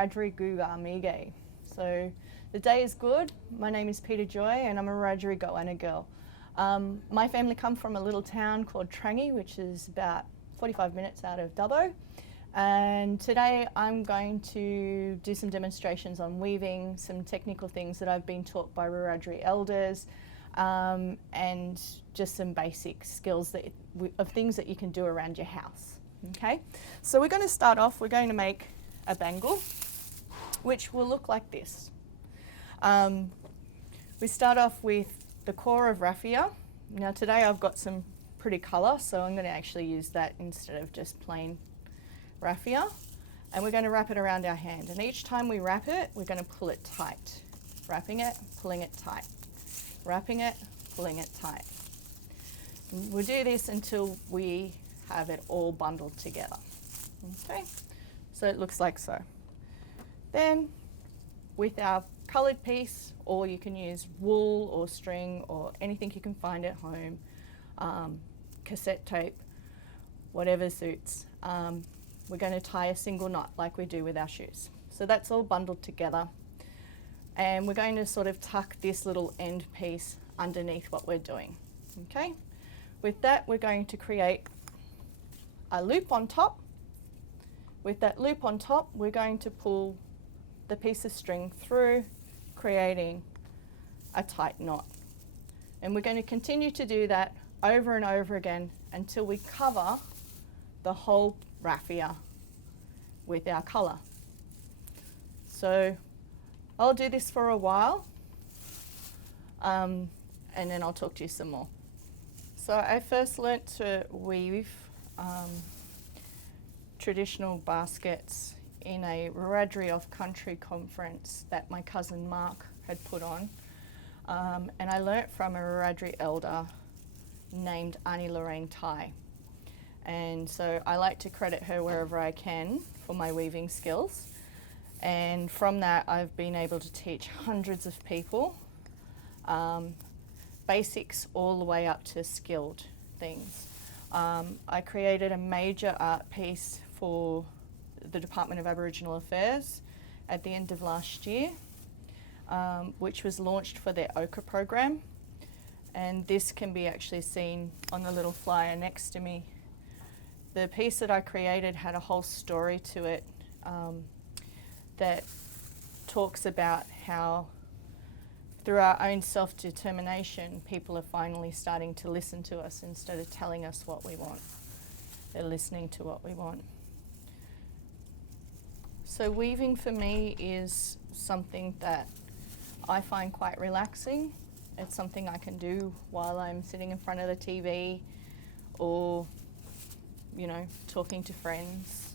Wiradjuri Guga Mige. So the day is good. My name is Peta Joy and I'm a Wiradjuri Goanna girl. My family come from a little town called Trangi, which is about 45 minutes out of Dubbo. And today I'm going to do some demonstrations on weaving, some technical things that I've been taught by Wiradjuri elders, and just some basic skills of things that you can do around your house. Okay, so we're going to start off, we're going to make a bangle, which will look like this. We start off with the core of raffia. Now today I've got some pretty colour, so I'm going to actually use that instead of just plain raffia. And we're going to wrap it around our hand. And each time we wrap it, we're going to pull it tight. Wrapping it, pulling it tight. Wrapping it, pulling it tight. And we'll do this until we have it all bundled together. Okay, so it looks like so. Then with our coloured piece, or you can use wool or string or anything you can find at home, cassette tape, whatever suits, we're going to tie a single knot like we do with our shoes. So that's all bundled together. And we're going to sort of tuck this little end piece underneath what we're doing. Okay, with that we're going to create a loop on top. With that loop on top, we're going to pull the piece of string through, creating a tight knot. And we're going to continue to do that over and over again until we cover the whole raffia with our colour. So I'll do this for a while, and then I'll talk to you some more. So I first learnt to weave traditional baskets in a Wiradjuri off-country conference that my cousin Mark had put on. And I learnt from a Wiradjuri elder named Annie Lorraine Tai. And so I like to credit her wherever I can for my weaving skills. And from that I've been able to teach hundreds of people, basics all the way up to skilled things. I created a major art piece for the Department of Aboriginal Affairs at the end of last year, which was launched for their ochre program. And this can be actually seen on the little flyer next to me. The piece that I created had a whole story to it that talks about how through our own self-determination, people are finally starting to listen to us instead of telling us what we want. They're listening to what we want. So weaving for me is something that I find quite relaxing. It's something I can do while I'm sitting in front of the TV or, you know, talking to friends.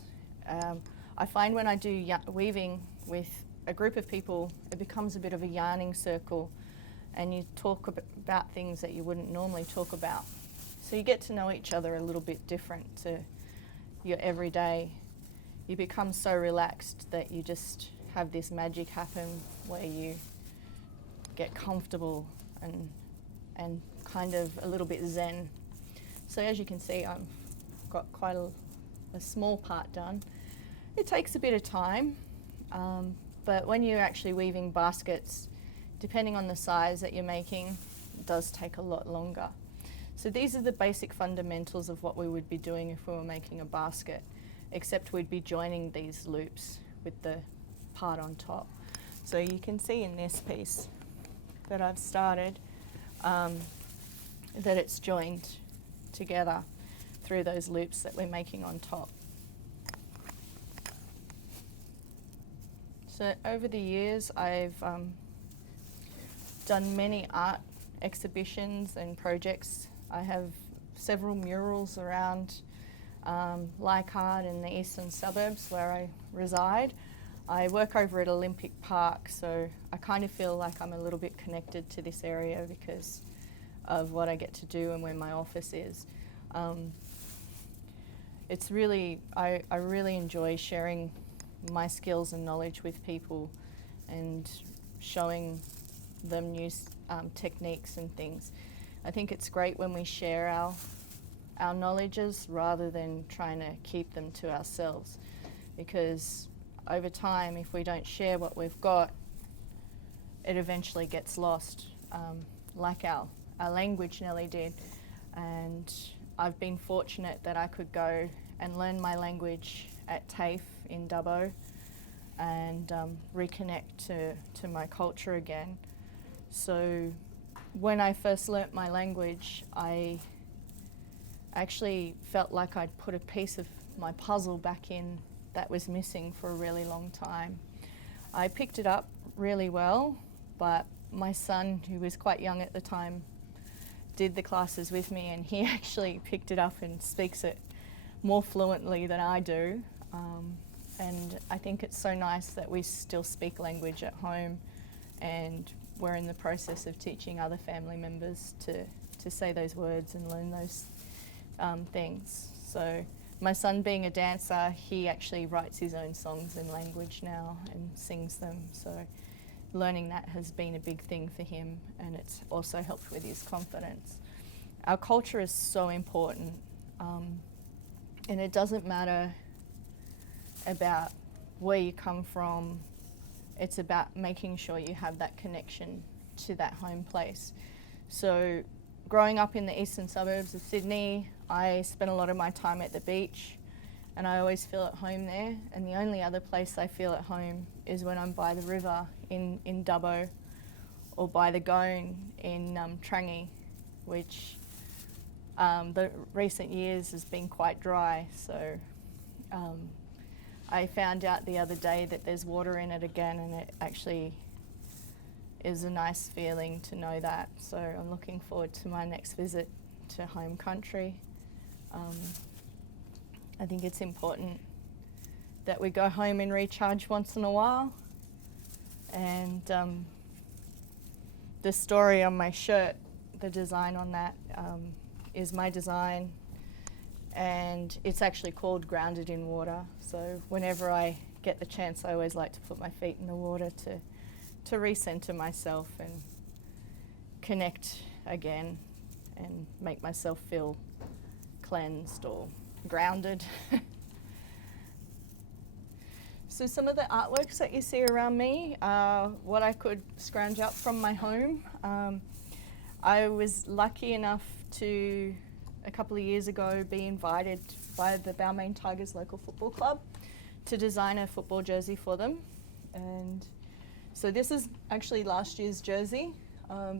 I find when I do weaving with a group of people, it becomes a bit of a yarning circle and you talk about things that you wouldn't normally talk about. So you get to know each other a little bit different to your everyday. You become so relaxed that you just have this magic happen where you get comfortable and kind of a little bit zen. So as you can see, I've got quite a small part done. It takes a bit of time. But when you're actually weaving baskets, depending on the size that you're making, it does take a lot longer. So these are the basic fundamentals of what we would be doing if we were making a basket, except we'd be joining these loops with the part on top. So you can see in this piece that I've started that it's joined together through those loops that we're making on top. So over the years, I've done many art exhibitions and projects. I have several murals around Leichhardt in the eastern suburbs where I reside. I work over at Olympic Park, so I kind of feel like I'm a little bit connected to this area because of what I get to do and where my office is. It's really, I really enjoy sharing my skills and knowledge with people and showing them new techniques and things. I think it's great when we share our knowledges rather than trying to keep them to ourselves, because over time, if we don't share what we've got, it eventually gets lost, like our language nearly did. And I've been fortunate that I could go and learn my language at TAFE in Dubbo and reconnect to my culture again. So when I first learnt my language, I actually felt like I'd put a piece of my puzzle back in that was missing for a really long time. I picked it up really well, but my son, who was quite young at the time, did the classes with me, and he actually picked it up and speaks it more fluently than I do. And I think it's so nice that we still speak language at home, and we're in the process of teaching other family members to say those words and learn those things. So my son, being a dancer, he actually writes his own songs in language now and sings them. So learning that has been a big thing for him, and it's also helped with his confidence. Our culture is so important, and it doesn't matter about where you come from. It's about making sure you have that connection to that home place. So growing up in the eastern suburbs of Sydney, I spent a lot of my time at the beach, and I always feel at home there. And the only other place I feel at home is when I'm by the river in Dubbo, or by the Gone in Trangie, which the recent years has been quite dry. So I found out the other day that there's water in it again, and it actually is a nice feeling to know that. So I'm looking forward to my next visit to home country. I think it's important that we go home and recharge once in a while. And the story on my shirt, the design on that, is my design, and it's actually called Grounded in Water. So whenever I get the chance, I always like to put my feet in the water to recenter myself and connect again and make myself feel cleansed or grounded. So some of the artworks that you see around me are what I could scrounge up from my home. I was lucky enough to, a couple of years ago, be invited by the Balmain Tigers local football club to design a football jersey for them. And so this is actually last year's jersey,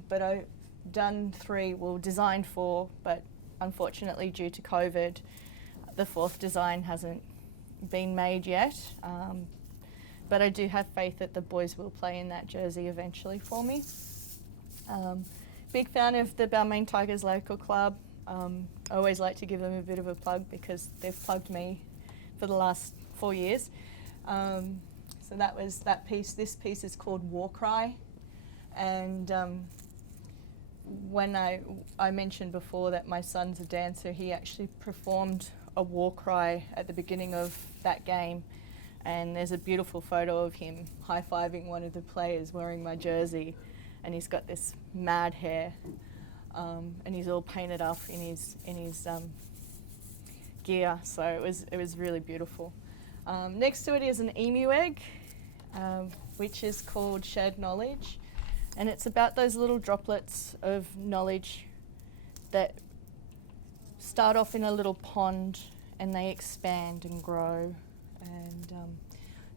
but I've done designed 4, but unfortunately due to COVID, the 4th design hasn't been made yet. But I do have faith that the boys will play in that jersey eventually for me. Big fan of the Balmain Tigers local club. I always like to give them a bit of a plug because they've plugged me for the last 4 years. So that was that piece. This piece is called War Cry. And when I mentioned before that my son's a dancer, he actually performed a war cry at the beginning of that game. And there's a beautiful photo of him high-fiving one of the players wearing my jersey. And he's got this mad hair. And he's all painted up in his gear. So it was really beautiful. Next to it is an emu egg, which is called Shared Knowledge. And it's about those little droplets of knowledge that start off in a little pond and they expand and grow. And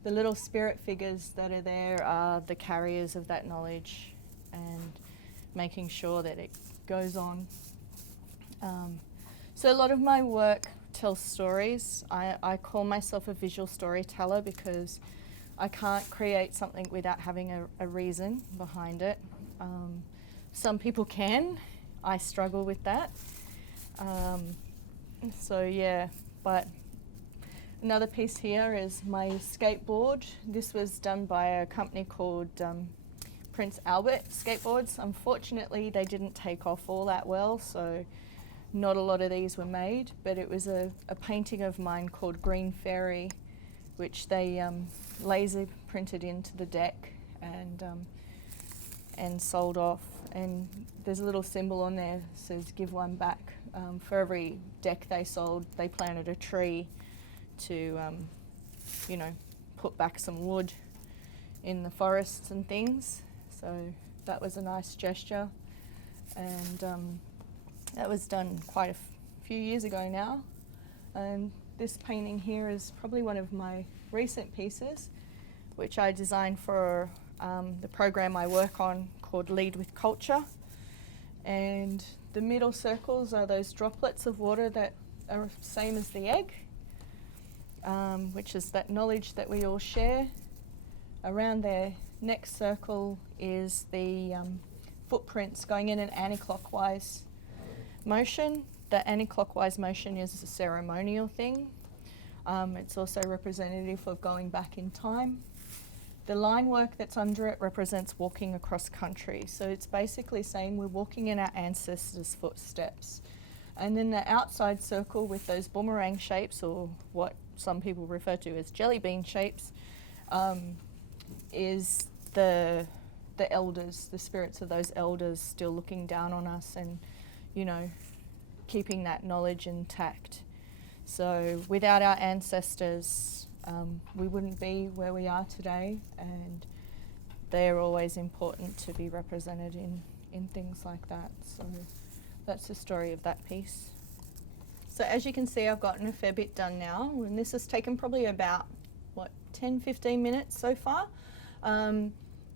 the little spirit figures that are there are the carriers of that knowledge and making sure that it goes on. So a lot of my work tells stories. I call myself a visual storyteller because I can't create something without having a reason behind it. Some people can. I struggle with that. So yeah, but another piece here is my skateboard. This was done by a company called Prince Albert Skateboards. Unfortunately, they didn't take off all that well, so not a lot of these were made, but it was a painting of mine called Green Fairy, which they laser printed into the deck and sold off. And there's a little symbol on there that says give one back. For every deck they sold, they planted a tree to put back some wood in the forests and things. So that was a nice gesture, and that was done quite a few years ago now. And this painting here is probably one of my recent pieces, which I designed for the program I work on called Lead with Culture. And the middle circles are those droplets of water that are same as the egg, which is that knowledge that we all share. Around their next circle is the footprints going in an anti-clockwise motion. The anti-clockwise motion is a ceremonial thing. It's also representative of going back in time. The line work that's under it represents walking across country. So it's basically saying we're walking in our ancestors' footsteps. And then the outside circle with those boomerang shapes, or what some people refer to as jelly bean shapes, is the elders, the spirits of those elders still looking down on us and, you know, keeping that knowledge intact. So without our ancestors, we wouldn't be where we are today, and they're always important to be represented in things like that. So that's the story of that piece. So as you can see, I've gotten a fair bit done now, and this has taken probably about, 10-15 minutes so far.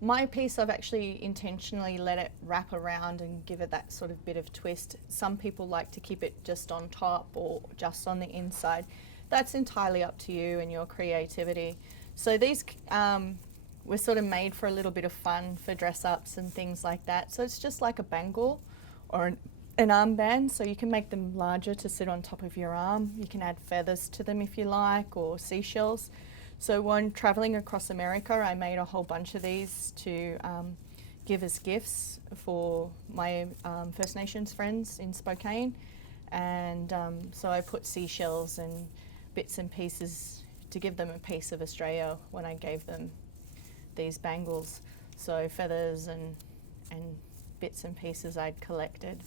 My piece, I've actually intentionally let it wrap around and give it that sort of bit of twist. Some people like to keep it just on top or just on the inside. That's entirely up to you and your creativity. So these were sort of made for a little bit of fun, for dress-ups and things like that. So it's just like a bangle or an armband, so you can make them larger to sit on top of your arm. You can add feathers to them if you like, or seashells. So when traveling across America, I made a whole bunch of these to give as gifts for my First Nations friends in Spokane. And so I put seashells and bits and pieces to give them a piece of Australia when I gave them these bangles. So feathers and bits and pieces I'd collected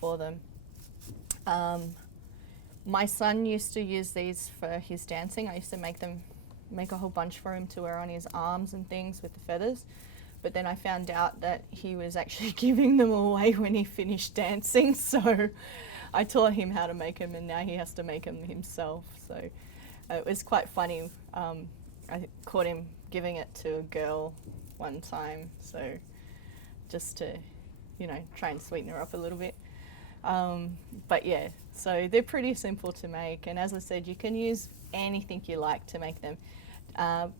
for them. My son used to use these for his dancing. I used to make a whole bunch for him to wear on his arms and things with the feathers. But then I found out that he was actually giving them away when he finished dancing. So I taught him how to make them, and now he has to make them himself. So it was quite funny. I caught him giving it to a girl one time, so just to, try and sweeten her up a little bit. But yeah, so they're pretty simple to make, and as I said, you can use anything you like to make them.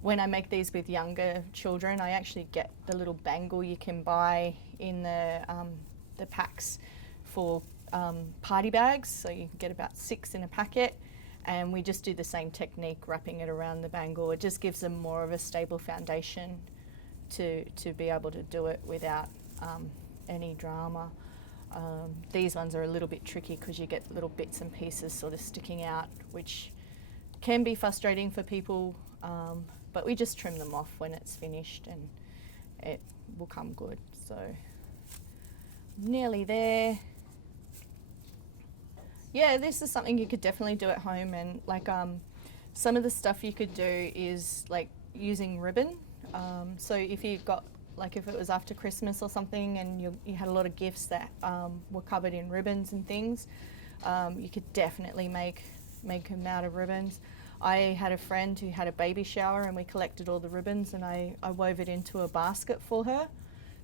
When I make these with younger children, I actually get the little bangle you can buy in the packs for party bags, so you can get about 6 in a packet, and we just do the same technique, wrapping it around the bangle. It just gives them more of a stable foundation to be able to do it without any drama. These ones are a little bit tricky because you get little bits and pieces sort of sticking out, which can be frustrating for people, but we just trim them off when it's finished and it will come good. So nearly there. Yeah, this is something you could definitely do at home, and like some of the stuff you could do is like using ribbon. So if you've got, like if it was after Christmas or something and you had a lot of gifts that were covered in ribbons and things, you could definitely make them out of ribbons. I had a friend who had a baby shower, and we collected all the ribbons, and I wove it into a basket for her.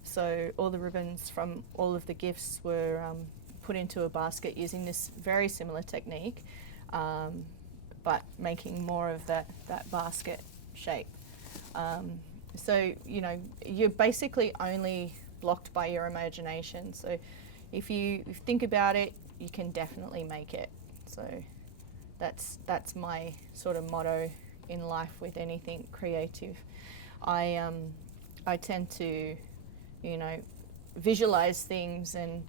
So all the ribbons from all of the gifts were put into a basket using this very similar technique, but making more of that basket shape. So, you're basically only blocked by your imagination. So if you think about it, you can definitely make it. So that's my sort of motto in life with anything creative. I tend to, visualize things and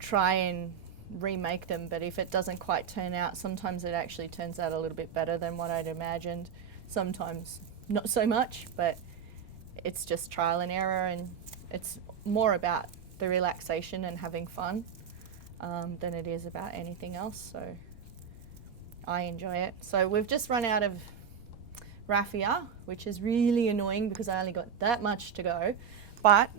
try and remake them, but if it doesn't quite turn out, sometimes it actually turns out a little bit better than what I'd imagined. Sometimes not so much, but it's just trial and error, and it's more about the relaxation and having fun than it is about anything else. So I enjoy it. So we've just run out of raffia, which is really annoying because I only got that much to go, but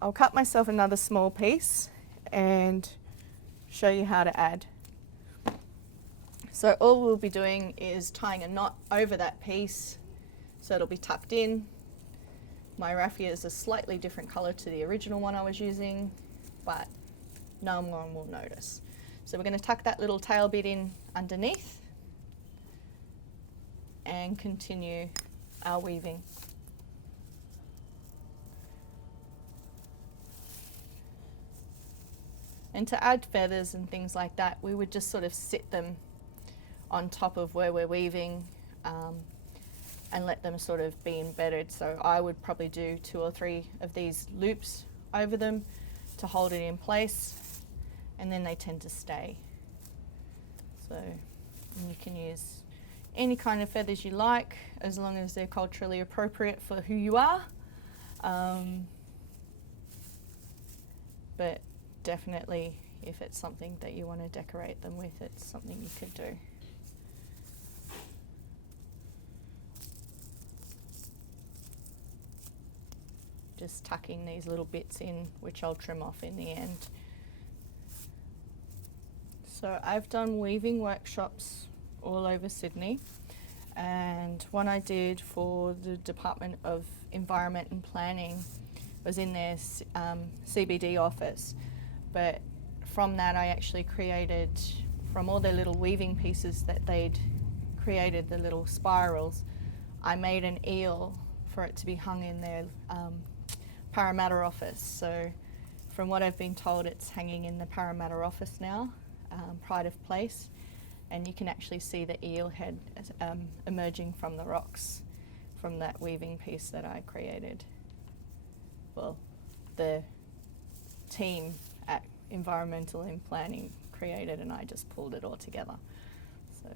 I'll cut myself another small piece and show you how to add. So all we'll be doing is tying a knot over that piece so it'll be tucked in. My raffia is a slightly different colour to the original one I was using, but no one will notice. So we're going to tuck that little tail bit in underneath and continue our weaving. And to add feathers and things like that, we would just sort of sit them on top of where we're weaving and let them sort of be embedded. So I would probably do 2 or 3 of these loops over them to hold it in place, and then they tend to stay. So you can use any kind of feathers you like, as long as they're culturally appropriate for who you are. But definitely, if it's something that you want to decorate them with, it's something you could do. Just tucking these little bits in, which I'll trim off in the end. So I've done weaving workshops all over Sydney, and one I did for the Department of Environment and Planning was in their CBD office. But from that I actually created, from all their little weaving pieces that they'd created, the little spirals, I made an eel for it to be hung in their Parramatta office. So from what I've been told, it's hanging in the Parramatta office now, pride of place, and you can actually see the eel head emerging from the rocks from that weaving piece that I created. Well, the team at Environmental and Planning created, and I just pulled it all together. So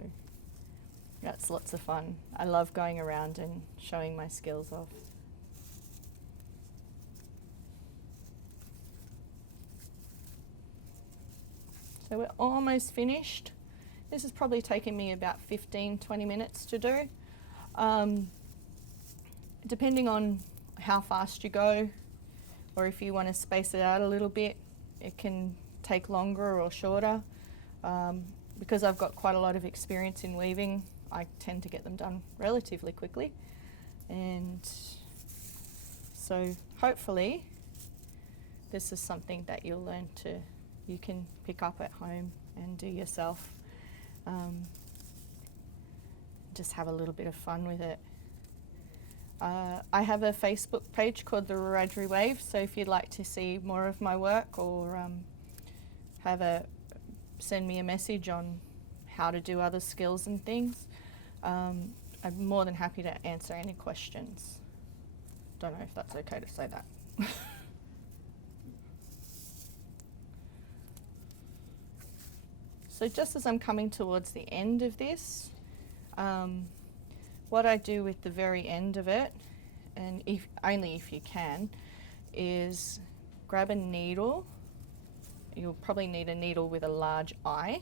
that's lots of fun. I love going around and showing my skills off. So we're almost finished. This has probably taken me about 15-20 minutes to do. Depending on how fast you go, or if you want to space it out a little bit, it can take longer or shorter. Because I've got quite a lot of experience in weaving, I tend to get them done relatively quickly. And so hopefully this is something that you'll learn to, you can pick up at home and do yourself. Just have a little bit of fun with it. I have a Facebook page called the Wiradjuri Wave, so if you'd like to see more of my work, or send me a message on how to do other skills and things, I'm more than happy to answer any questions. Don't know if that's okay to say that. So just as I'm coming towards the end of this, what I do with the very end of it, and only if you can, is grab a needle. You'll probably need a needle with a large eye.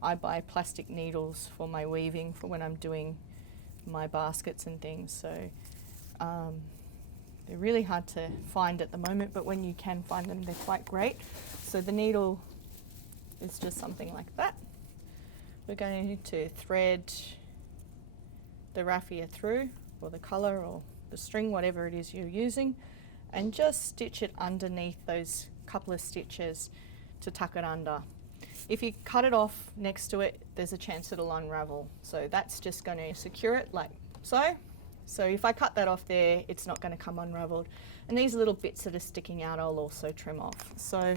I buy plastic needles for my weaving for when I'm doing my baskets and things. So they're really hard to find at the moment, but when you can find them, they're quite great. So the needle is just something like that. We're going to thread the raffia through, or the colour, or the string, whatever it is you're using, and just stitch it underneath those couple of stitches to tuck it under. If you cut it off next to it, there's a chance it'll unravel. So that's just going to secure it like so. So if I cut that off there, it's not going to come unraveled. And these little bits that are sticking out, I'll also trim off. So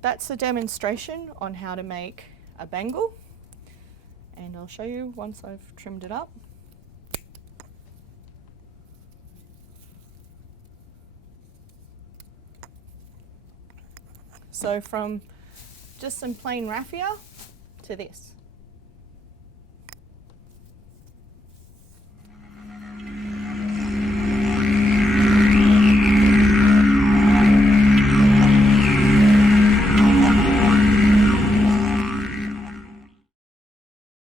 that's a demonstration on how to make a bangle, and I'll show you once I've trimmed it up. So from just some plain raffia to this.